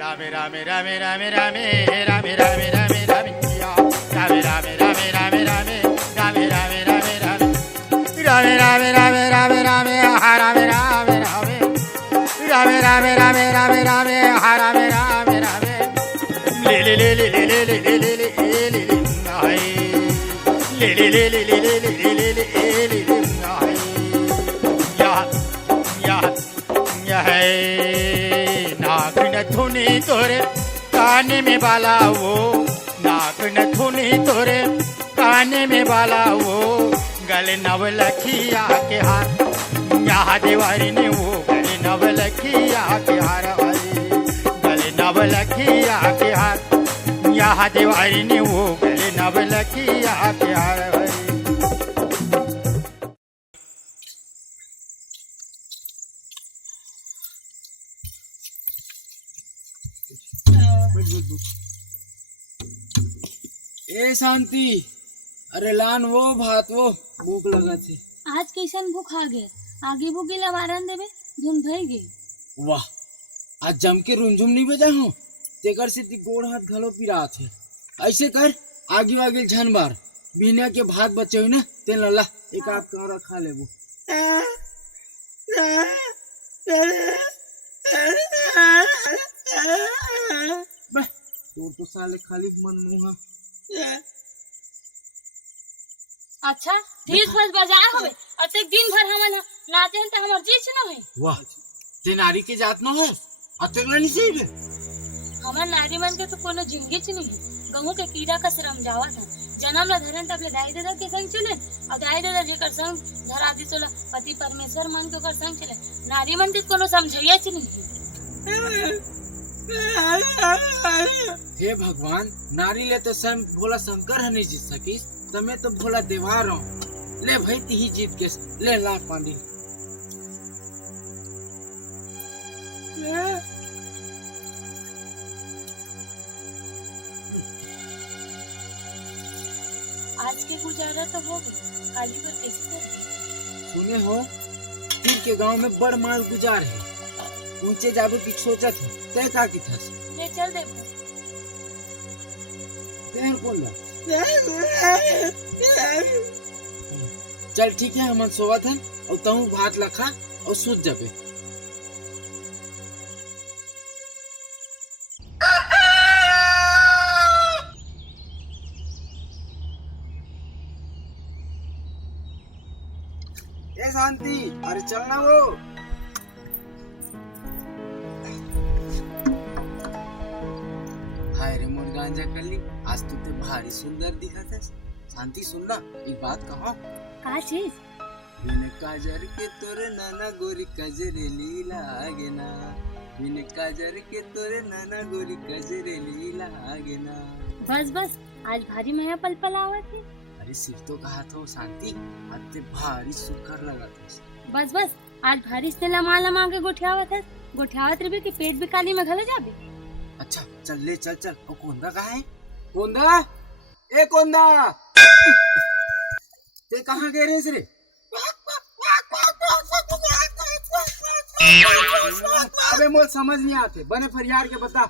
रामे रामे रामे रामे रामे रामे रामे रामे रामे या रामे रामे रामे रामे रामे रामे रामे रामे रामे रामे रामे रामे रामे हा रामे रामे रामे रामे रामे रामे रामे रामे हा रामे रामे रामे ले ले ले ले ले ले ले ले ले ले ले नाई ले ले ले ले ले ले ले ले ले ले नाई या या या है नाक नथुनी तोरे काने में बाला वो नाक नथुनी तोरे काने में बाला वो गले नवलखिया के हार यहाँ देवारी ने वो गले नवलखिया के हार गले नवलखिया के हार यहाँ देवारी ने वो गले नवलखिया के हार ए शांति, अरे लान वो भात वो भूख लगा थे। आज कैसन भूख आ गए आगे भूखी लवारन देवे झुम धई गए। वाह, आज जम के रुंझुम नहीं बजा हूँ तेकर से गोड़ हाथ घलो पिरा थे। ऐसे कर आगे आगे झन बार बिना के भात बचे हुई ना ते लला एक आप कौरा खा लेबो। तो साले खाली मन मुहा। अच्छा ठीक बस बाजार होवे अते दिन भर हमन नाचे त हमर जीछ न होई। वाह, ते नारी के जात न है अतगला नहीं सही बे। हमर नारी मन के तो कोनो जिंदगी च नहीं गहू के कीड़ा का श्रम जावा था जन्म ला धरन तब ले दाई दादा के संग चले और दाई दादा जेकर संग धरा दी सोला पति परमेश्वर मन के कर संग चले नारी मन के कोनो समझैया च नहीं। हे भगवान, नारी ले तो स्वयं भोला शंकर है नहीं जीत सकीस, तमे तो भोला देवार हो। ले भाई ती ही जीत के ले ला पानी। आज के गुजारा तो हो गई काली पर कैसे करें। सुने हो तीर के गांव में बड़ माल गुजार है, ऊंचे जाबे की सोचत है तय का की थस ले चल देखो तेहर कौन ला। चल ठीक है हमन सोवत है और तहु भात लखा और सूत जाबे। ए शांति, अरे चलना वो हाय रे मोर गांजा कली, आज तू तो भारी सुंदर दिखत है। शांति सुनना एक बात कहो। का चीज बिन काजर के तोरे नाना गोरी कजरेली लागे ना, बिन काजर के तोरे नाना गोरी कजरेली लागे ना। बस बस आज भारी माया पल पल आवत है। अरे सिर्फ तो कहा था शांति, आज ते भारी सुखर लगा था। बस बस आज भारी से लमा लमा के गोठियावत है गोठियावत रहे कि पेट भी काली में घले जाबे। अच्छा चल ले चल चल। और कोंदा कहाँ है? कोंदा, ए कोंदा ते कहाँ गए रे रे? अबे मोल समझ नहीं आते बने फरियाद के बता।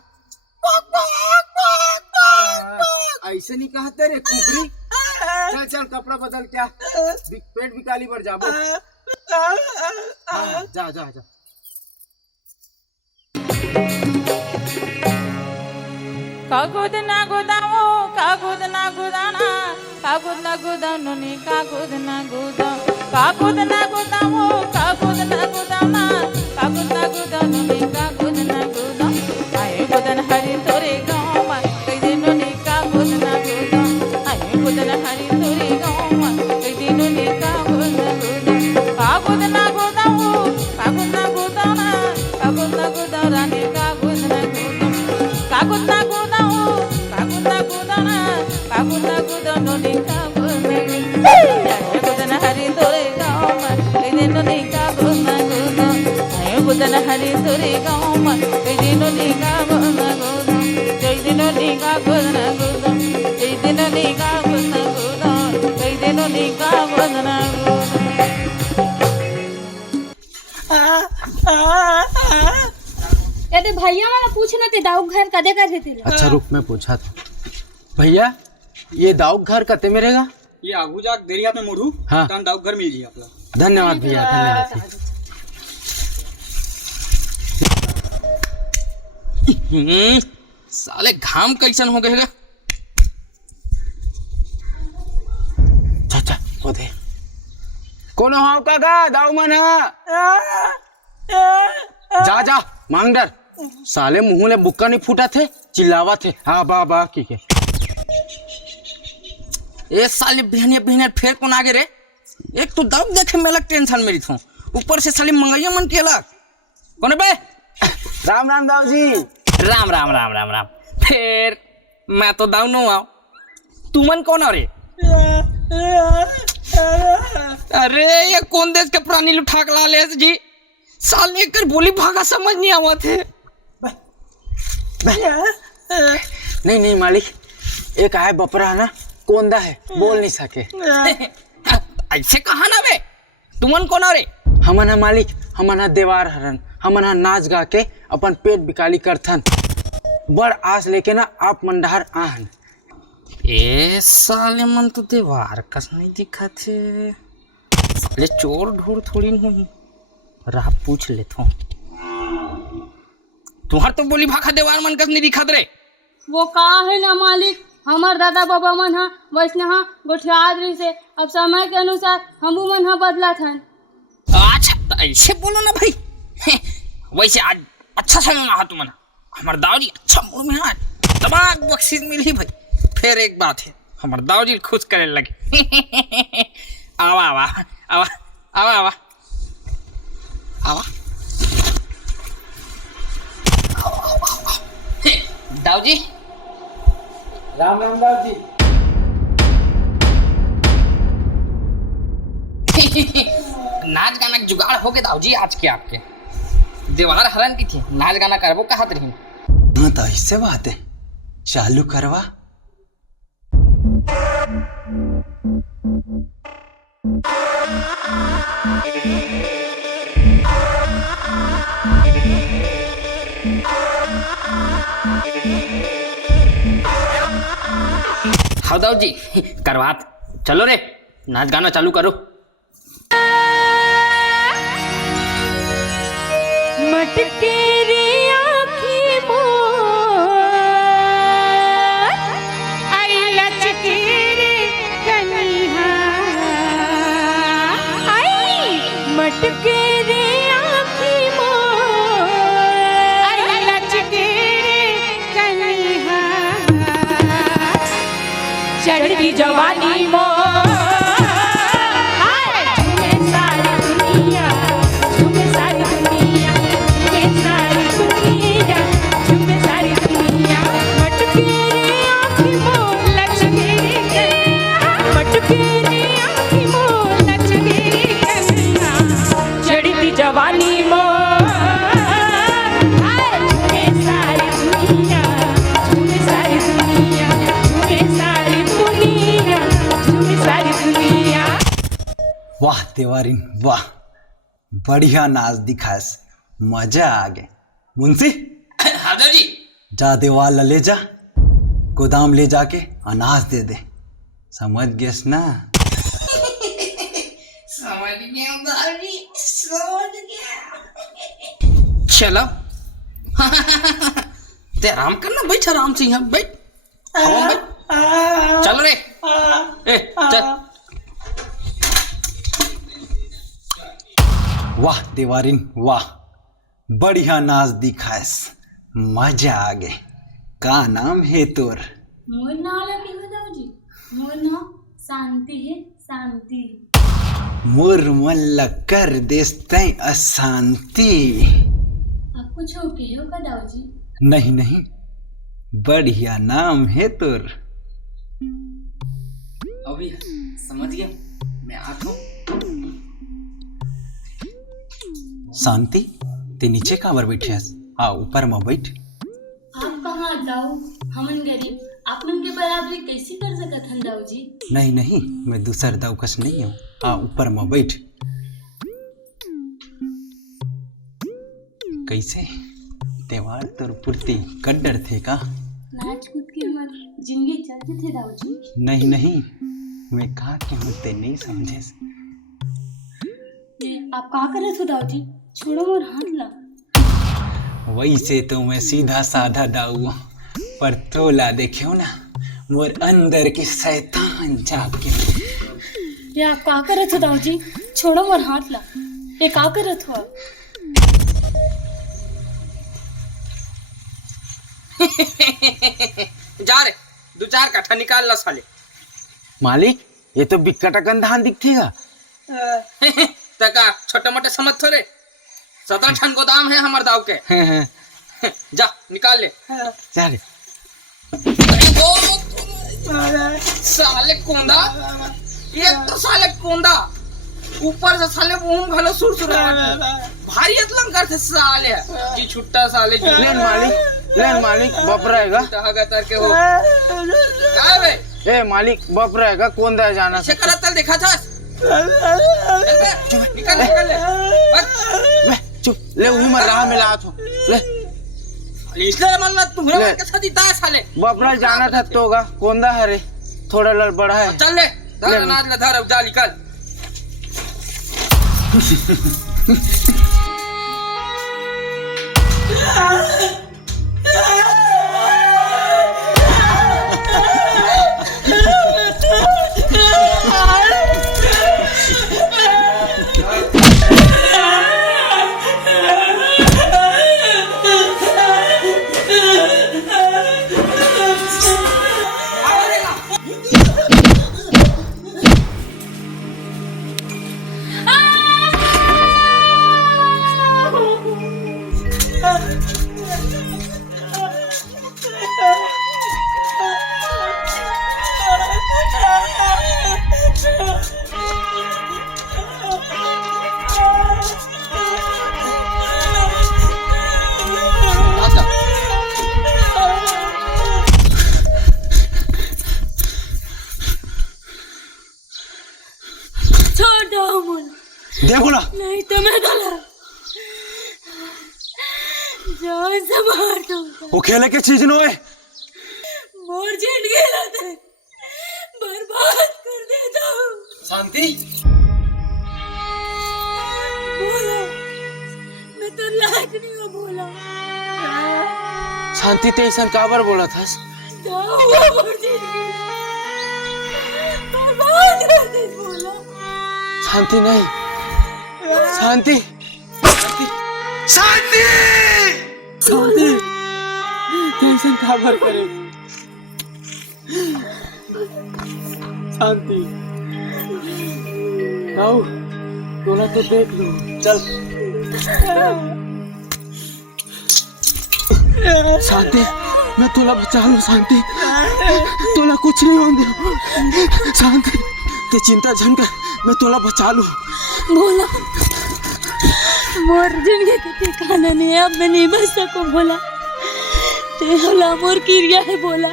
ऐसे नहीं कहते रे कुकरी। चल चल कपड़ा बदल क्या पेट भी काली बढ़ जाबो। जा जा जा। कागुद ना गुदाओ कागुद ना गुदाना कागुद ना गुदानो नी कागुद ना गुदाओ कागुद ना गुदाओ कागुद ना गुदाना कागुद ना गुदानो नी कागुद ना गुदाओ आए गुदन हरि तोरे गाँव में कई दिनों नी कागुद ना गुदाओ आए गुदन हरि तोरे गाँव में कई दिनों नी कागुद ना गुदाओ कागुद ना गुदाओ कागुद ना गुदाना कागुद ना गुदाना नी कागुद ना गुदाओ कागुद ना कागुना गुदनो नी कागुना गुदन हरि तोरे गाँव में कई दिनों नी कागुना गुदो आए गुदन हरि तोरे गाँव में कई दिनों नी कागुना गुदो कई दिनों नी कागुना गुदो कई दिनों नी कागुना गुदो कई दिनों नी कागुना गुदो। ये तो भैया वाला पूछना ते दाऊ घर कदे कर देते अच्छा रुक, मैं पूछा था भैया ये दाऊ घर कते में रहेगा? ये आगू जाक देरी आपने मोड़ू हाँ। तन दाऊ घर मिल जी आपला। धन्यवाद भैया, धन्यवाद। साले घाम कैसन हो गएगा। चाचा ओदे कौन हो काका? दाऊ मन जा जा मांग डर। साले मुंह ले बुक्का नहीं फूटा थे, चिल्लावा थे हाँ बा बा की के। ए साले बहनिया बहनिया फिर कौन आगे रे? एक तो दाऊ देखे में अलग टेंशन मेरी थो, ऊपर से साली मंगैया मन के अलग। कौन है बे? राम राम दाऊ जी। राम राम राम राम राम। फिर मैं तो दाऊ नो आओ, तू मन कौन हो रे? अरे ये कौन देश के प्राणी लुठा के लाले जी? साले कर बोली भागा समझ नहीं आवा थे। नहीं नहीं मालिक, एक आए बपरा ना कोंदा है, बोल नहीं सके। ऐसे कहा ना बे, तुमन कौन हो रे? हमन मालिक, हमन देवार हरन, हमन नाच गा के अपन पेट बिकाली करथन। बड़ आस लेके ना आप मंडहार आहन। ए साले मन तो देवार कस नहीं दिखा थे। साले चोर ढूर थोड़ी नहीं, राह पूछ लेता हूँ। तुम्हार तो बोली भाखा देवार मन कस नहीं दिखा रे। वो का है ना मालिक, हमार दादा बाबा मन हा वैसने हा गोठियाद रही से, अब समय के अनुसार हमू मन हा बदला थन। अच्छा तो ऐसे बोलो ना भाई। वैसे आज अच्छा समय में तुम हमारे दाऊजी अच्छा मूड में आज तमाम बख्शीश मिली भाई। फिर एक बात है, हमारे दाऊजी खुश करे लगे। आवा आवा आवा आवा आवा आवा दाऊजी। राम राम दाऊ जी। नाच गाना जुगाड़ हो गए दाऊजी आज के आपके। दीवार हरन की थी, नाच गाना करबो कहत रही। हाँ तो ऐसे बात है, चालू करवा। हाँ दाऊजी करवात, चलो रे नाच गाना चालू करो। मटके रे आँखी मोर, आई लचके रे कन्हा, आई मटके रे आँखी मोर, आई लचके रे कन्हा, चढ़ती जवानी मोर। जवानी मोर झूमे सारी दुनिया, झूमे सारी दुनिया, झूमे सारी दुनिया, झूमे सारी दुनिया। वाह देवारिन वाह, बढ़िया नाच दिखास, मजा आ गए। मुंशी हाँ दाऊजी। जा देवाल ले जा, गोदाम ले जाके अनाज दे दे, समझ गेस ना? समझ गया दाऊजी, समझ गया। चलो ते आराम करना, बैठ आराम से यहाँ बैठ, हवा में बैठ। चलो रे ए चल। वाह देवारिन वाह, बढ़िया नाच दिखास, मजा आ गए। का नाम है तोर? मोर नाम लगी हो दाऊजी, मोर नाम शांति है, शांति। मोर मन कर देस तय अशांति। आप कुछ हो के हो का दाऊजी? नहीं नहीं, बढ़िया नाम है तोर। अभी समझ गया, मैं आता हूँ। शांति ते नीचे काबर बैठे हस? आ ऊपर में बैठ। आप कहाँ दाऊ, हमन गरीब आपन के बराबरी कैसे कर सकत हन दाऊजी? नहीं नहीं, मैं दूसर दाऊ कस नहीं हूँ। आ ऊपर में बैठ। कैसे त्योहार तोर पुरती कड्डर थे का? नाच कूद के हमारी जिंदगी चलती थी दाऊजी। नहीं नहीं, मैं कहा कि मुझे नहीं समझे। आप का करे थे दाऊजी? छोड़ो मोर हाथ ला। वैसे तो मैं सीधा साधा दाऊ, पर तोला देखियो ना, मोर अंदर के शैतान जाके। ये आप का करे थे दाऊजी? छोड़ो मोर हाथ ला। ये का करे थे? जा रे, 2-4 कट्ठा निकाल ला साले। मालिक, ये तो बिकटकन धान दिखेगा। तका छोटे मोटे समझ थोड़े, 17 ठन गोदाम है हमार दाव के। जा निकाल ले। जा रे। साले कोंदा, एक तो साले कोंदा, ऊपर से साले मुंह भलो सुरसुर भारी अतलंग करते साले की छुट्टा साले लेन मालिक बप रहेगा। टहागा तर के हो काय बे? ए मालिक बप रहेगा, कौन दा जाना से करत तल देखा था। निकल ले बस चुप ले, वही मर रहा मिला तो ले। इसलिए मल्ला तुम्हारे के साथ इता साले बपरा जाना था तोगा, कौन दा हरे थोड़ा लड़बड़ा है। चल ले धर अनाज ले, धर अब जा निकल। देखो ना, नहीं तो मैं गला जान से मार दूंगा। वो खेले के चीज नो है, मोर जिंदगी लाते बर्बाद कर देता हूँ। शांति बोला मैं तो लायक नहीं हूँ। बोला शांति ते ऐसा काबर बोला था? मोर जिंदगी बर्बाद कर दे। बोला शांति नहीं, शांति शांति शांति टेंशन काबर करे? शांति आओ, तोला तो देख लो, चल। शांति मैं तोला बचा लूं। शांति तोला कुछ नहीं होने। शांति ते चिंता झन कर, मैं तोला बचा लूं। बोला मोर जिंदगी का ठिकाना नहीं है, अब मैं नहीं बच सकूं। बोला ते हला मोर किरिया है। बोला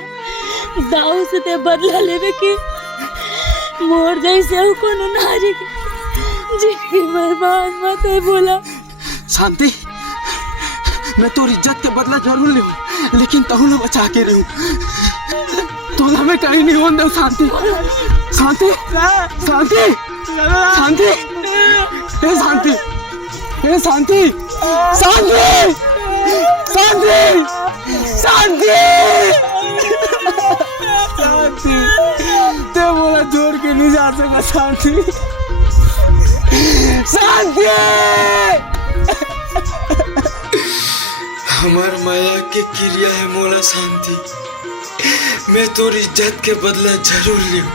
दाऊ से ते बदला लेवे की मोर जैसे हो कोनो नारी की जिंदगी बर्बाद मत है। बोला शांति मैं तोर इज्जत के बदला जरूर लूं, लेकिन तहु न बचा के रहूं। तोला में कहीं नहीं होने दो। शांति शांति शांति शांति हे शांति, हे शांति शांति शांति शांति शांति ते बोला छोड़ के नहीं जा सकता। शांति शांति हमार माया के क्रिया है मोला शांति, मैं तोर इज्जत के बदला जरूर लूं।